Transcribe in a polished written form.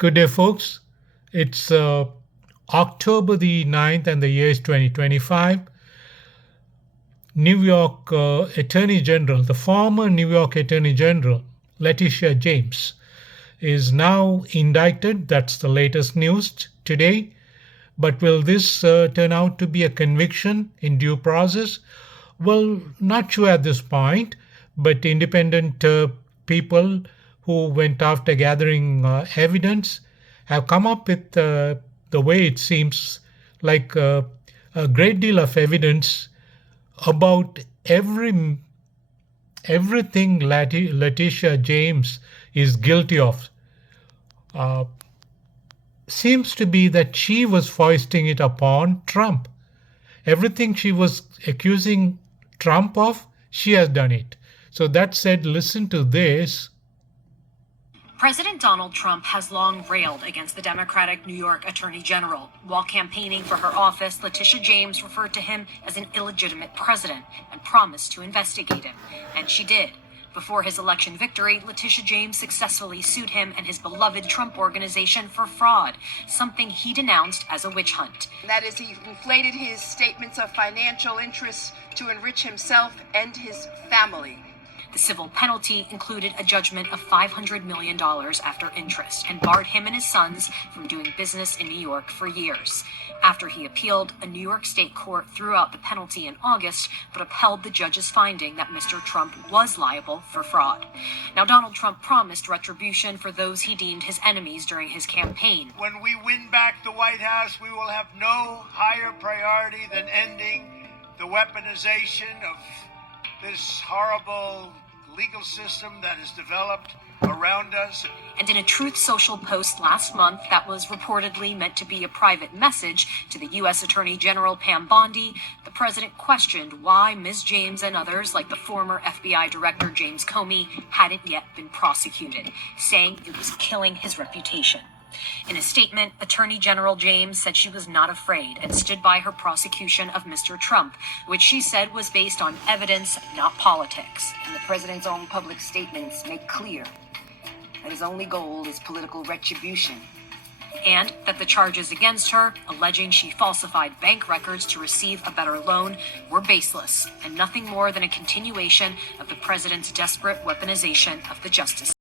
Good day, folks. It's October the 9th and the year is 2025. New York Attorney General, the former New York Attorney General, Letitia James, is now indicted. That's the latest news today. But will this turn out to be a conviction in due process? Well, not sure at this point, but independent people who went after gathering evidence have come up with the way it seems like a great deal of evidence about everything Letitia James is guilty of. Seems to be that she was foisting it upon Trump. Everything she was accusing Trump of, she has done it. So that said, listen to this. President Donald Trump has long railed against the Democratic New York Attorney General. While campaigning for her office, Letitia James referred to him as an illegitimate president and promised to investigate him. And she did. Before his election victory, Letitia James successfully sued him and his beloved Trump organization for fraud, something he denounced as a witch hunt. That is, he inflated his statements of financial interests to enrich himself and his family. The civil penalty included a judgment of $500 million after interest and barred him and his sons from doing business in New York for years. After he appealed, a New York state court threw out the penalty in August, but upheld the judge's finding that Mr. Trump was liable for fraud. Now, Donald Trump promised retribution for those he deemed his enemies during his campaign. When we win back the White House, we will have no higher priority than ending the weaponization of this horrible legal system that is developed around us. And in a Truth Social post last month that was reportedly meant to be a private message to the U.S. Attorney General Pam Bondi, the president questioned why Ms. James and others, like the former FBI Director James Comey, hadn't yet been prosecuted, saying it was killing his reputation. In a statement, Attorney General James said she was not afraid and stood by her prosecution of Mr. Trump, which she said was based on evidence, not politics. And the president's own public statements make clear that his only goal is political retribution. And that the charges against her, alleging she falsified bank records to receive a better loan, were baseless and nothing more than a continuation of the president's desperate weaponization of the justice